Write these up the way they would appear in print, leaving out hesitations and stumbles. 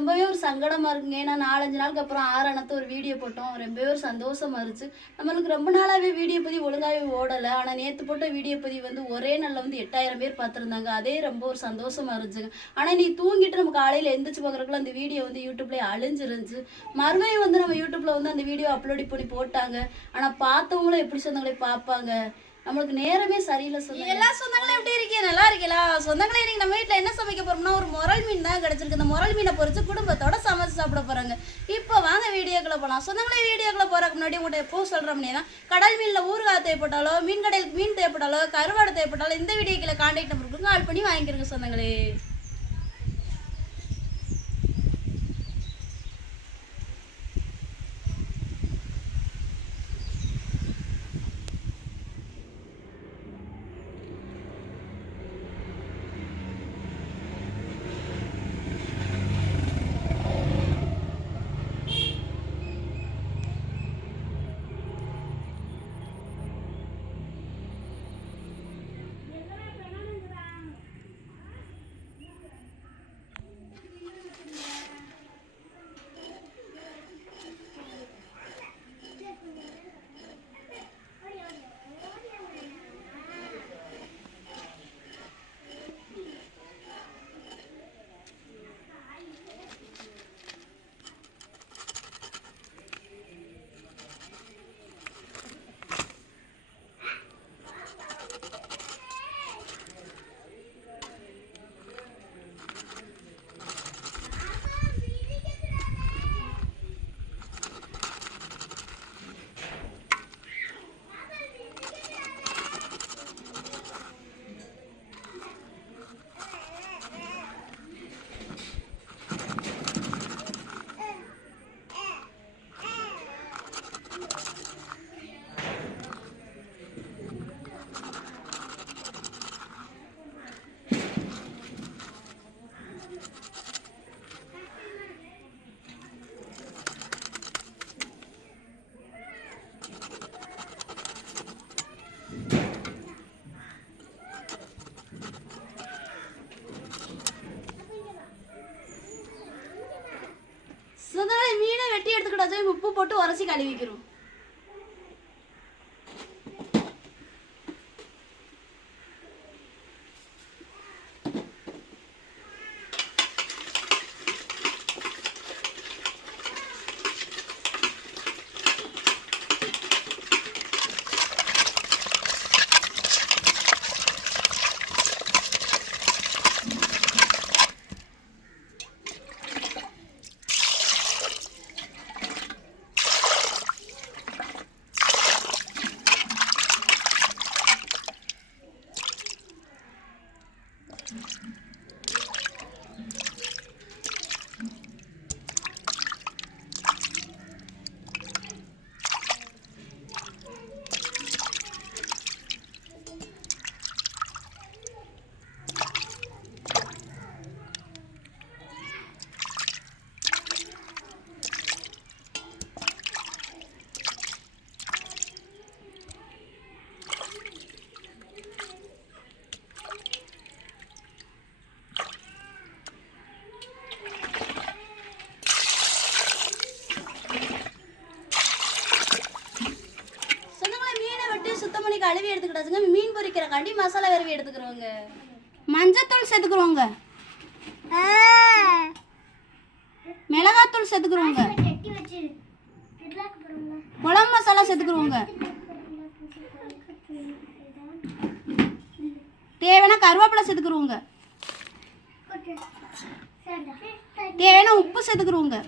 ரொம்பவே ஒரு சங்கடமா இருக்குங்க. ஏன்னா 4-5 நாளுக்கு அப்புறம் 6 அணத்து ஒரு வீடியோ போட்டோம். ரொம்பவே ஒரு சந்தோஷமா இருந்துச்சு. நம்மளுக்கு ரொம்ப நாளாவே வீடியோ பதிவு ஒழுங்காவே ஓடலை. ஆனால் நேற்று போட்ட வீடியோ பதிவு வந்து ஒரே நாளில் வந்து 8000 பேர் பார்த்துருந்தாங்க. அதே ரொம்ப ஒரு சந்தோஷமா இருந்துச்சுங்க. ஆனால் நீ தூங்கிட்டு நம்ம காலையில் எந்திரிச்சு பார்க்குறக்குள்ள அந்த வீடியோ வந்து யூடியூப்லேயே அழிஞ்சிருந்துச்சு. மறுபடியும் வந்து நம்ம யூடியூப்ல வந்து அந்த வீடியோ அப்லோட் பண்ணி போட்டாங்க. ஆனால் பார்த்தவங்களும் எப்படி சொந்தங்களே பார்ப்பாங்க. நம்மளுக்கு நேரமே சரியில்லை. சொந்தம் எல்லா சொந்தங்களும் எப்படி இருக்கீங்க? நல்லா இருக்கீங்களா சொந்தங்களே? இன்னைக்கு நம்ம வீட்டில் என்ன சமைக்க போறோம்னா ஒரு முரல் மீன் தான் கிடைச்சிருக்கு. இந்த முரல் மீனை பொறிச்சு குடும்பத்தோட சமைச்சு சாப்பிட போறாங்க. இப்போ வாங்க வீடியோக்குள்ள போகலாம். சொந்தங்களே வீடியோக்குள்ள போறதுக்கு முன்னாடி உங்கள்கிட்ட எப்போ சொல்றோம்னா கடல் மீனில் ஊறுகாய் தேவைப்பட்டாலோ மீன் கடையில் மீன் தேவைப்பட்டாலோ கருவாடு தேவைப்பட்டாலோ இந்த வீடியோக்குள்ள கான்டாக்ட் நம்பருக்கு கால் பண்ணி வாங்கிக்கிறங்க சொந்தங்களே. மீனை வெட்டி எடுத்துக்கிட்டாச்சு. உப்பு போட்டு உரசி கழுவிக்கிறோம். கழுவி எடுத்துக்கிட்டாச்சுங்க. மீன் பொரிக்கிறக்காண்டி மசாலா விரவி எடுத்துக்கிறோங்க. மஞ்சத்தூள் சேர்த்துக்கிறோங்க. மிளகாத்தூள் சேர்த்துக்கிறோங்க. குழம்பு மசாலா சேர்த்துக்கிறோங்க. தேவையான கருவேப்பிலை சேர்த்துக்கிறோங்க. தேவையான உப்பு சேர்த்துக்கிறோங்க.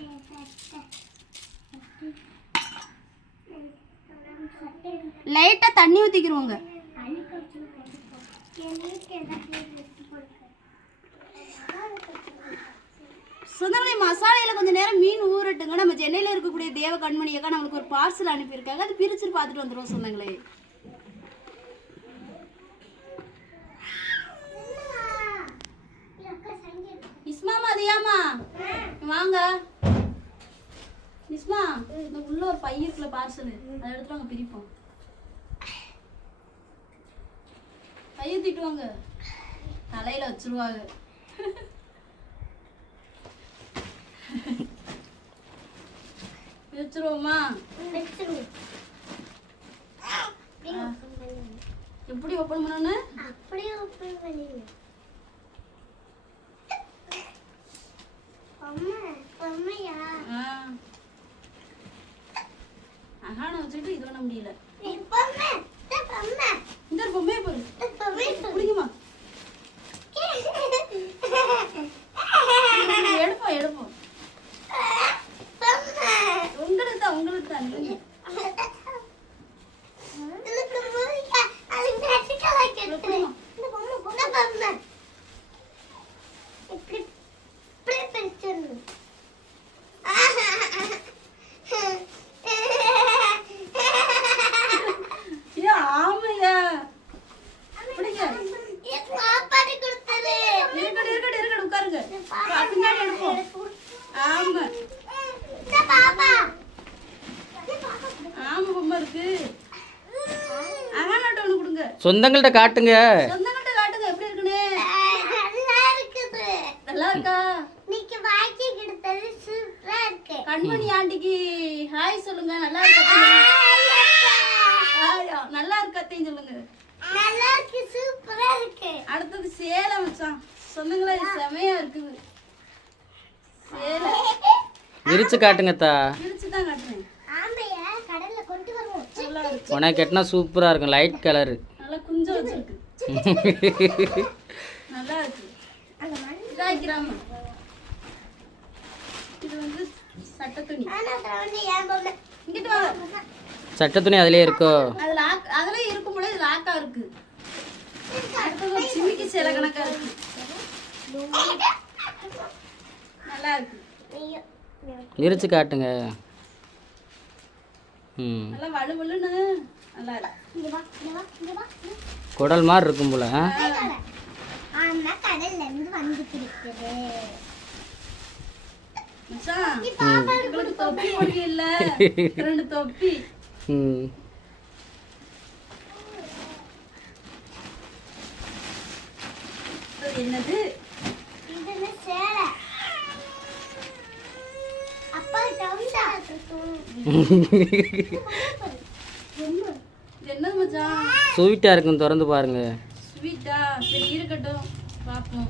லைட்டா தண்ணி ஊத்திக்கிறோங்க. சொந்தங்களே மசாலையில கொஞ்ச நேரம் மீன் ஊறட்டுங்க. நம்ம சென்னையில இருக்கக்கூடிய தேவ கண்மணியக்கா நம்மளுக்கு ஒரு பார்சல் அனுப்பியிருக்காங்க. அது பிரிச்சு பார்த்துட்டு வந்துடுவோம் சொந்தங்களே. இஸ்மாமா அதியாமா வாங்க. இஸ்மா இந்த உள்ள ஒரு பையக்குள்ள பார்சல் அதை எடுத்துட்டு வாங்க பிரிப்போம். பைய திட்டுவாங்க தலையில வச்சிருவாங்க. வச்சிருவோமா? எப்படி ஓபன் பண்ணனு? அப்படியே ஓபன் பண்ணிடு. அம்மா அம்மையா அகான வச்சுட்டு இது பண்ண முடியல. பொம்மை பொம்மை இந்த பொம்மையை பாரு. குடிக்குமா? எடுப்போம் எடுப்போம். உங்களுக்கு தான் உங்களுக்கு தான். ஆமையா பிடிங்க. உட்காருங்க. பின்னாடி எடுப்போம். ஆமா ஆமா பொம்மை இருக்கு. அகானாட்ட ஒண்ணு கொடுங்க. சொந்தங்கள்ட்ட காட்டுங்க. சொந்தங்கள்ட்ட காட்டுங்க எப்படி இருக்குன்னு. நல்லா இருக்கா? நீங்க வாங்கி கொடுத்தது சூப்பரா இருக்கு. கண்மணி ஆண்டிக்கு ஹாய் சொல்லுங்க. நல்லா இருக்கா? நல்லா இருக்கத்தையும் சொல்லுங்க. நல்லா இருக்கு சூப்பரா இருக்கு. அடுத்தது சேலை மச்சான். சொந்தங்களே செமையா இருக்குது. சேலை விரிச்சு காட்டுங்கத்தா. விரிச்சு தான் காட்டுறேன். ஆமையா கடல்ல கொண்டு வருவோம். நல்லா இருக்கு. உனக்கு கட்டினா சூப்பரா இருக்கும். Light colour. நல்லா குஞ்சம் வச்சிருக்கு. நல்லா இருக்கு. அந்த மண் இதாக்கிறாம இது வந்து சட்டை துணி. ஆனா வந்து ஏன் பொம்மை இங்கிட்டு வாங்க. சட்டை துணி அதுலயே இருக்கோ? அது லாக் அதுல இருக்கும் போல இது லாக்கா இருக்கு. அடுத்தது ஒரு சிமிக்கி சேலை கணக்கா இருக்கு. நல்லா இருக்கு. விரிச்சு காட்டுங்க. நல்லா வலுவலுன்னு நல்லா இருக்கு. இங்க வா இங்க வா இங்க வா. குடல் மாதிரி இருக்கும் போல. ஆமா கடல்ல இருந்து வந்துட்டு இருக்குது. மச்சான் உங்களுக்கு தொப்பி போடுவி இல்ல? 2 தொப்பி. என்னது? இது சேலை. அப்பா டவுன்டா இருக்கும். என்னது மச்சான்? ஸ்வீட்டா இருக்கும். திறந்து பாருங்க. ஸ்வீட்டா? சரி இருக்கட்டும் பாப்போம்.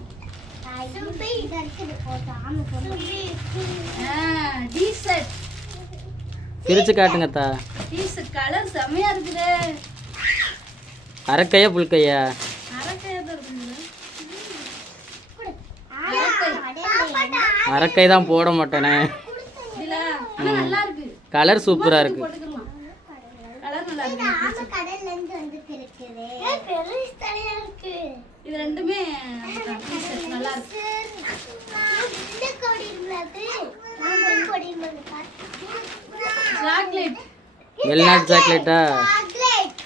சுபி இருக்குது போட்டா ஆமா சுபி. டீ-ஷர்ட். பிரிச்சு காட்டுங்கத்தா. டீ-ஷர்ட் கலர் செமையா இருக்குது. அரக்கையா புல்கையா? அரக்கையா தான் இருக்குது. அரக்கை தான் போட மாட்டேனே. இல்ல ஆனா நல்லா இருக்கு. கலர் சூப்பரா இருக்கு. போட்டுக்கலாம். கலர் நல்லா இருக்கு. ஆமா கடல்ல இருந்து வந்துட்டு இருக்குது. பெரிய தலையா இருக்கு. இது ரெண்டுமே டீ-ஷர்ட் நல்லா இருக்கு. இந்த கோடி உள்ளது. நான் கோடி உள்ளது. சாக்லேட். வெளிநாட்டு சாக்லேட்டா? சாக்லேட்.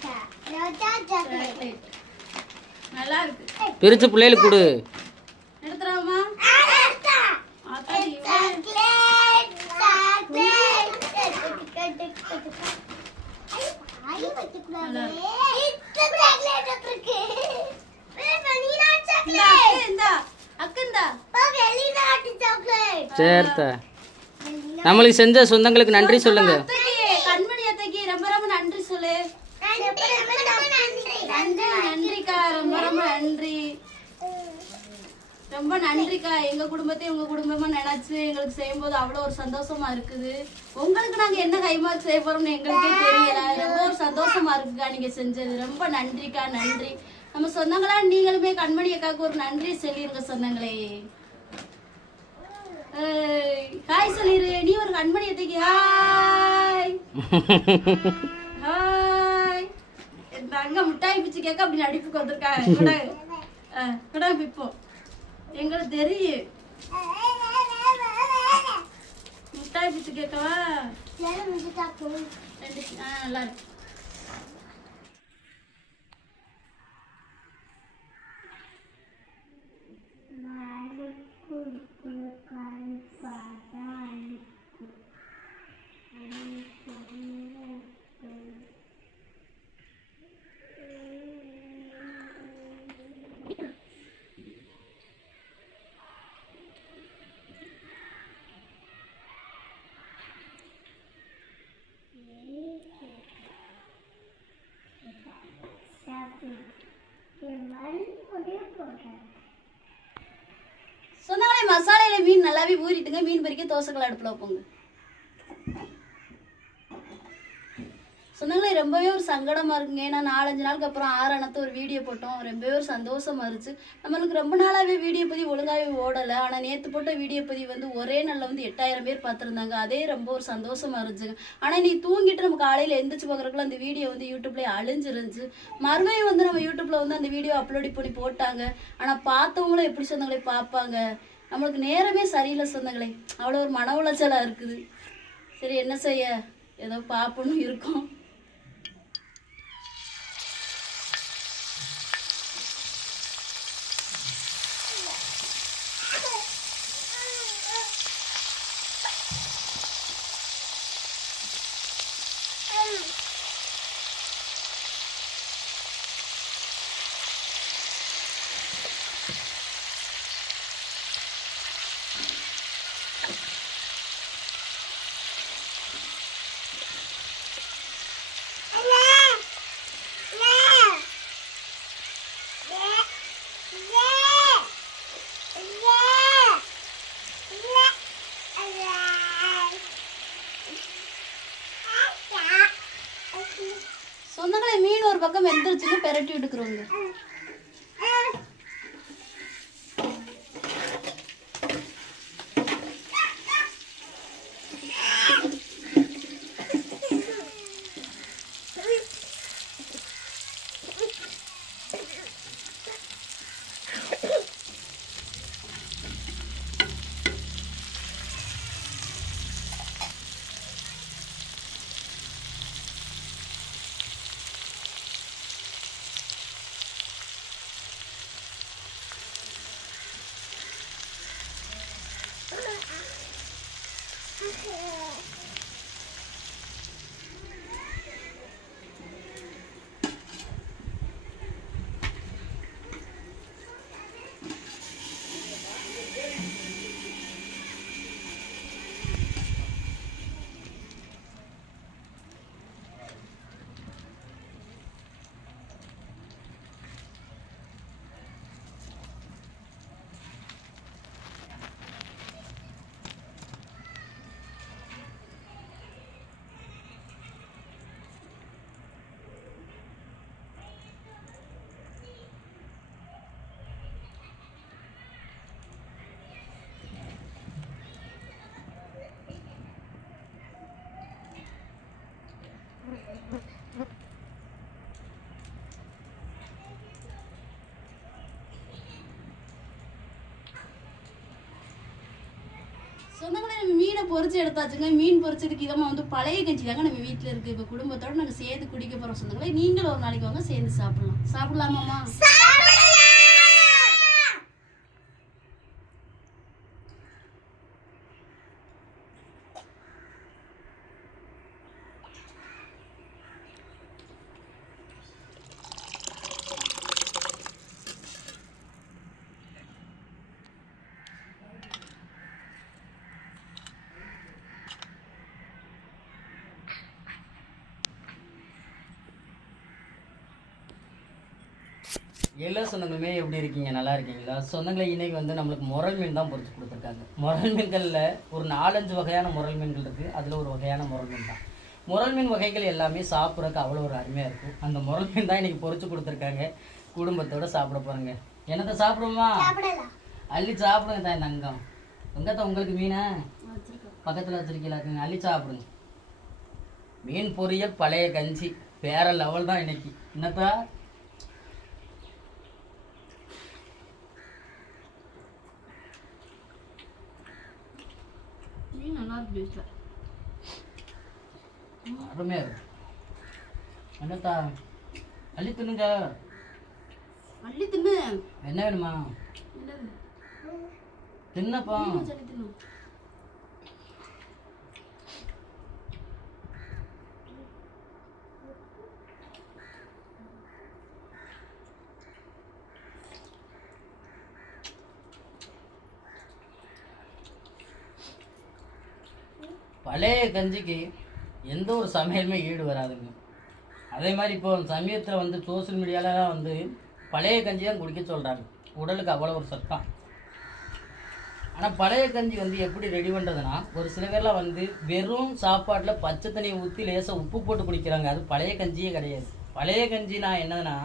ரோஜா சாக்லேட். சாக்லேட் நல்லா இருக்கு. பிரிச்சு பிள்ளைகளுக்கு கொடு. எடுத்துறாமா? ஆத்தாடி சாக்லேட் சாக்லேட். ஐயோ வெட்டிக்குறானே. இந்த சாக்லேட் இருக்கு. வெளிநாட்டு சாக்லேட். இந்த அக்கண்டா. வெளிநாட்டு சாக்லேட். சேர்த்தா. நம்மளுக்கு செஞ்ச சொந்தங்களுக்கு நன்றி சொல்லுங்க. கண்மணி அத்தைக்கு ரொம்ப ரொம்ப நன்றி சொல்லு. நன்றிக்கா. ரொம்ப ரொம்ப நன்றி. ரொம்ப நன்றிக்கா. எங்க குடும்பத்தை உங்க குடும்பமா நினைச்சு எங்களுக்கு செய்யும்போது அவ்வளோ ஒரு சந்தோஷமா இருக்குது. உங்களுக்கு நாங்க என்ன கைமாறு செய்ய போறோம்னு எங்களுக்கே தெரியல. ரொம்ப ஒரு சந்தோஷமா இருக்குக்கா நீங்க செஞ்சது. ரொம்ப நன்றிக்கா. நன்றி. நம்ம சொந்தங்களா நீங்களுமே கண்மணி அக்காவுக்கு ஒரு நன்றி சொல்லிருங்க சொந்தங்களே. ஹாய் சொல்லிரு. நீ ஒரு கண்மணி அத்தைக்கு ஹாய். ஹாய். இந்த அங்க முட்டாய் பிச்சு கேட்க அப்படி நடிப்புக்கு வந்திருக்காங்க. கூட பிப்போம் எங்களுக்கு தெரியும். முட்டாய் பிச்சு கேட்கவா? நல்லா இருக்கு. சொன்னாலே மசாலையில மீன் நல்லாவே ஊறிட்டுங்க. மீன் பொரிக்க தோசைக்கல் அடுப்புல வைப்போங்க. சொன்னாங்களே ரொம்பவே ஒரு சங்கடமா இருக்குங்க. ஏன்னா 4-5 நாளுக்கு அப்புறம் ஆரணத்தை ஒரு வீடியோ போட்டோம். ரொம்பவே ஒரு சந்தோஷமா இருந்துச்சு. நம்மளுக்கு ரொம்ப நாளாவே வீடியோ பதிவு ஒழுங்காவே ஓடலை. ஆனால் நேற்று போட்ட வீடியோ பதிவு வந்து ஒரே நாளில் வந்து 8000 பேர் பார்த்துருந்தாங்க. அதே ரொம்ப ஒரு சந்தோஷமா இருந்துச்சுங்க. ஆனால் நீ தூங்கிட்டு நம்ம காலையில் எந்திரிச்சு பார்க்குறக்குள்ள அந்த வீடியோ வந்து யூடியூப்லேயே அழிஞ்சிருந்துச்சு. மறுபடியும் வந்து நம்ம யூடியூப்ல வந்து அந்த வீடியோ அப்லோட் பண்ணி போட்டாங்க. ஆனால் பார்த்தவங்களும் எப்படி சொந்தங்களே பார்ப்பாங்க. நம்மளுக்கு நேரமே சரியில்லை சொந்தங்களே. அவ்வளோ ஒரு மன உளைச்சலாக இருக்குது. சரி என்ன செய்ய, ஏதோ பார்ப்போன்னு இருக்கும். சொந்தங்களே மீன் ஒரு பக்கம் வெந்துருச்சுன்னு பெரட்டி விட்டுக்கிறோங்க. சொந்தங்களே நம்ம மீனை பொரிச்சு எடுத்தாச்சுங்க. மீன் பொரிச்சதுக்கு இதமாக வந்து பழைய கஞ்சி தாங்க நம்ம வீட்டில் இருக்குது. இப்போ குடும்பத்தோடு நாங்கள் சேர்ந்து குடிக்க போகிறோம் சொந்தங்களே. நீங்களும் ஒரு நாளைக்கு வாங்க சேர்ந்து சாப்பிடலாம். சாப்பிடலாமாம்மா? எல்லா சொந்தங்களுமே எப்படி இருக்கீங்க? நல்லா இருக்கீங்களா? சொந்தங்களை இன்னைக்கு வந்து நம்மளுக்கு முரல் மீன் தான் பொரிச்சு கொடுத்துருக்காங்க. முரல் மீன்களில் ஒரு 4-5 வகையான முரல் மீன்கள் இருக்குது. அதில் ஒரு வகையான முரல் மீன் தான். முரல் மீன் வகைகள் எல்லாமே சாப்பிட்றதுக்கு அவ்வளோ ஒரு அருமையாக இருக்கும். அந்த முரல் மீன் தான் இன்னைக்கு பொரிச்சு கொடுத்துருக்காங்க. குடும்பத்தோடு சாப்பிட போகிறேங்க. என்னத்தை சாப்பிடுமா? அள்ளி சாப்பிடுங்க தான் தங்கம். எங்கத்தான் உங்களுக்கு மீனை பக்கத்தில் வச்சிருக்கீங்களா? அள்ளி சாப்பிடுங்க. மீன் பொரியல் பழைய கஞ்சி வேற லெவல் தான் இன்னைக்கு. என்னத்தா நல்லா இருக்கு. அருமையா இருக்கு. என்னத்தா அள்ளி தின்னுங்க. அள்ளி தின்னு. என்ன வேணுமா? தின்னப்பா. பழைய கஞ்சிக்கு எந்த ஒரு சமையலுமே ஈடு வராதுங்க. அதே மாதிரி இப்போ சமயத்தில் வந்து சோசியல் மீடியாலலாம் வந்து பழைய கஞ்சி தான் குடிக்க சொல்கிறாங்க. உடலுக்கு அவ்வளோ ஒரு சத்தம். ஆனால் பழைய கஞ்சி வந்து எப்படி ரெடி பண்ணுறதுன்னா, ஒரு சில பேர்லாம் வந்து வெறும் சாப்பாட்டில் பச்சை தண்ணியை ஊற்றி லேசாக உப்பு போட்டு குடிக்கிறாங்க. அது பழைய கஞ்சியே கிடையாது. பழைய கஞ்சினா என்னதுன்னா,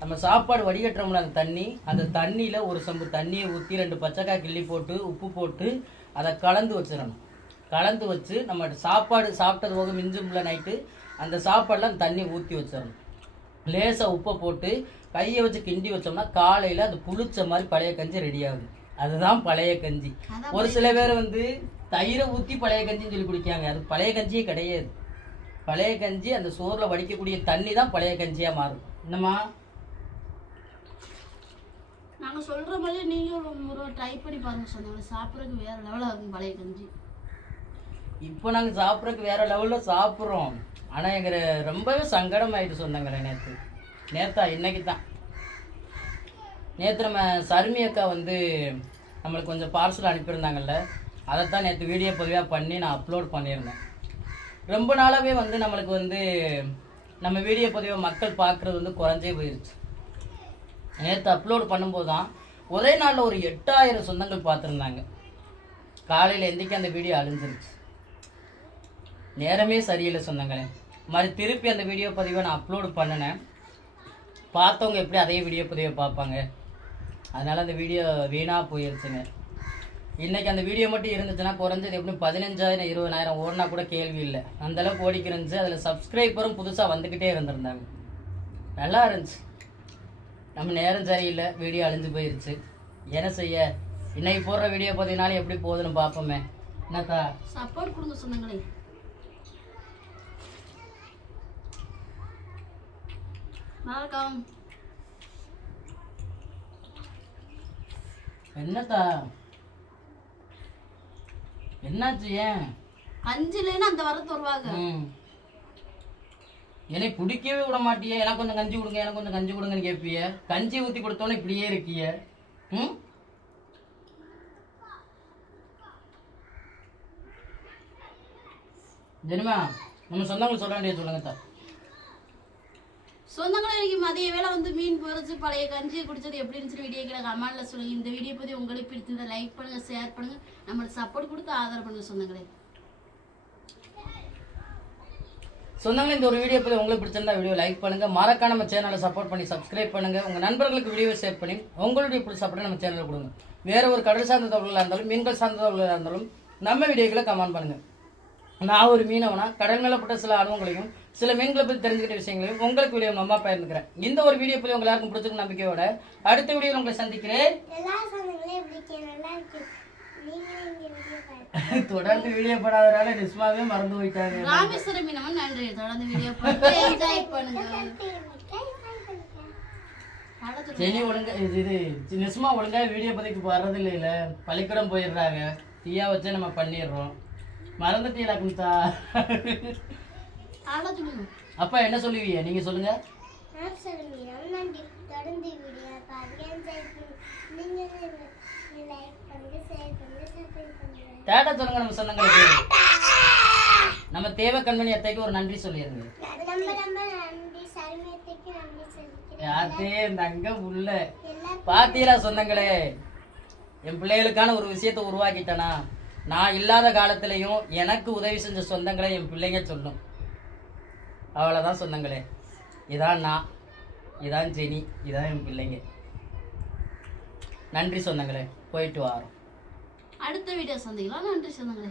நம்ம சாப்பாடு வடிகட்டுறோம்ல அந்த தண்ணியில் ஒரு சம்பு தண்ணியை ஊற்றி 2 பச்சைக்காய் கிள்ளி போட்டு உப்பு போட்டு அதை கலந்து வச்சிடணும். கலந்து வச்சு நம்ம சாப்பாடு சாப்பிட்டது போக மிஞ்சும்ல நைட்டு, அந்த சாப்பாடில் அந்த தண்ணி ஊற்றி வச்சிடணும். லேசாக உப்பை போட்டு கையை வச்சு கிண்டி வச்சோம்னா காலையில் அது புளிச்ச மாதிரி பழைய கஞ்சி ரெடி ஆகுது. அதுதான் பழைய கஞ்சி. ஒரு சில பேர் வந்து தயிரை ஊற்றி பழைய கஞ்சின்னு சொல்லி குடிக்காங்க. அது பழைய கஞ்சியே கிடையாது. பழைய கஞ்சி அந்த சோறில் வடிக்கக்கூடிய தண்ணி தான் பழைய கஞ்சியாக மாறும். என்னம்மா? நாங்கள் சொல்கிற மாதிரி நீங்களும் ஒரு ட்ரை பண்ணி பாருங்க சொன்னாங்க. சாப்பிட்றதுக்கு வேறு லெவலில் இருக்கும் பழைய கஞ்சி. இப்போ நாங்கள் சாப்பிட்றதுக்கு வேறு லெவலில் சாப்பிட்றோம். ஆனால் எங்களை ரொம்பவே சங்கடம் ஆகிட்டு சொன்னாங்களே இன்னைக்கு தான் நேற்று நம்ம சர்மி அக்கா வந்து நம்மளுக்கு கொஞ்சம் பார்சல் அனுப்பியிருந்தாங்கல்ல, அதைத்தான் நேற்று வீடியோ பதிவாக பண்ணி நான் அப்லோட் பண்ணியிருந்தேன். ரொம்ப நாளாகவே வந்து நம்மளுக்கு வந்து நம்ம வீடியோ பதிவை மக்கள் பார்க்குறது வந்து குறைஞ்சே போயிடுச்சு. நேற்று அப்லோடு பண்ணும்போது தான் ஒரே நாளில் ஒரு 8000 சொந்தங்கள் பார்த்துருந்தாங்க. காலையில் எந்திரிக்க அந்த வீடியோ அழிஞ்சிருச்சு. நேரமே சரியில்லை சொந்தங்களே. மாதிரி திருப்பி அந்த வீடியோ பதிவை நான் அப்லோடு பண்ணினேன். பார்த்தவங்க எப்படி அதே வீடியோ பதிவை பார்ப்பாங்க? அதனால் அந்த வீடியோ வீணாக போயிருச்சுங்க. இன்றைக்கி அந்த வீடியோ மட்டும் இருந்துச்சுன்னா குறைஞ்சது எப்படி 15,000 20,000 ஓடினா கூட கேள்வி இல்லை. அந்தளவுக்கு ஓடிக்கு இருந்துச்சு. அதில் சப்ஸ்கிரைபரும் புதுசாக வந்துக்கிட்டே இருந்திருந்தாங்க. நல்லா இருந்துச்சு. நம்ம நேரம் சரியில்லை, வீடியோ அழிஞ்சு போயிருச்சு. என்ன செய்ய, இன்னைக்கு போடுற வீடியோ பார்த்தீங்கன்னாலும் எப்படி போகுதுன்னு பார்ப்போமே. என்னக்கா சப்போர்ட் கொடுங்க சொன்னாங்களே. வணக்கம். என்னக்கா என்னாச்சு? ஏன் கஞ்சிலேன்னு அந்த வரத்து வருவாங்க. என்னை பிடிக்கவே விட மாட்டியே. எனக்கு கொஞ்சம் கஞ்சி கொடுங்க, எனக்கு கொஞ்சம் கஞ்சி கொடுங்கன்னு கேட்பிய. கஞ்சி ஊற்றி கொடுத்தோன்னே இப்படியே இருக்கிய. ஜெனிமா, நம்ம சொந்தங்களுக்கு சொல்ல வேண்டிய சொல்லுங்க தான். சொந்தங்களும் இன்னைக்கு மதிய வேலை வந்து மீன் பொரிச்சு பழைய கஞ்சியை குடிச்சது எப்படி இருந்துச்சு வீடியோ கீழே கமெண்ட்ல சொல்லுங்க. இந்த வீடியோ பற்றி உங்களுக்கு பிடிச்சிருந்தா லைக் பண்ணுங்க, ஷேர் பண்ணுங்க, நம்மளுக்கு சப்போர்ட் கொடுத்து ஆதரவு பண்ணுங்க சொந்தங்களே. சொந்தங்களே, இந்த ஒரு வீடியோ பற்றி உங்களுக்கு பிடிச்சிருந்தா வீடியோ லைக் பண்ணுங்க, மறக்காம நம்ம சேனலை சப்போர்ட் பண்ணி சப்ஸ்கிரைப் பண்ணுங்க. உங்க நண்பர்களுக்கு வீடியோ ஷேர் பண்ணி உங்களுடைய இப்படி சப்போர்ட் நம்ம சேனலில் கொடுங்க. வேற ஒரு கடல் சார்ந்த தகவலாக இருந்தாலும் மீன்கள் சார்ந்த தகவலாக இருந்தாலும் நம்ம வீடியோக்களை கமெண்ட் பண்ணுங்க. நான் ஒரு மீனவனா கடல் மேலே பட்ட சில அனுபவங்களையும் சில மீன்களை பற்றி தெரிஞ்சுக்கிட்ட விஷயங்களையும் உங்களுக்கு வீடியோ நம்ம பகிர்ந்துக்கிறேன். இந்த ஒரு வீடியோ பற்றி உங்க எல்லாருக்கும் பிடிச்சிருக்க நம்பிக்கையோட அடுத்த வீடியோவில் உங்களை சந்திக்கிறேன். தொடர்ந்து வீடியோ போடாதனால நிஸ்மாவே மறந்து போயிட்டாங்க. ராமேஸ்வரம் மீனவன் நன்றி. தொடர்ந்து வீடியோ பார்த்து என்ஜாய் பண்ணுங்க. சரி, ஒழுங்கா இது நிஸ்மா ஒழுங்கா வீடியோ பதிக்கு வர்றது இல்லையில, பள்ளிக்கூடம் போயிடுறாங்க. தீயா வச்சு நம்ம பண்ணிடுறோம். மறந்துட்டீங்களா குந்தா? அப்பா என்ன சொல்லுவீங்க? நீங்க சொல்லுங்க. டாடா சொல்லுங்க நம்ம சொந்தங்களுக்கு. நம்ம தேவை கண்மணி அத்தைக்கு ஒரு நன்றி சொல்லிடுங்க. யாத்தே இந்த அங்க உள்ள பாத்தீங்களா சொந்தங்களே, என் பிள்ளைகளுக்கான ஒரு விஷயத்த உருவாக்கிட்டேனா, நான் இல்லாத காலத்திலையும் எனக்கு உதவி செஞ்ச சொந்தங்களை என் பிள்ளைங்க சொல்லும். அவ்வளோதான் சொந்தங்களே. இதான் நான், இதான் ஜெனி, இதான் என் பிள்ளைங்க. நன்றி சொந்தங்களே. போயிட்டு வரோம். அடுத்த வீடியோ சந்திக்கலாம். நன்றி சொந்தங்களே.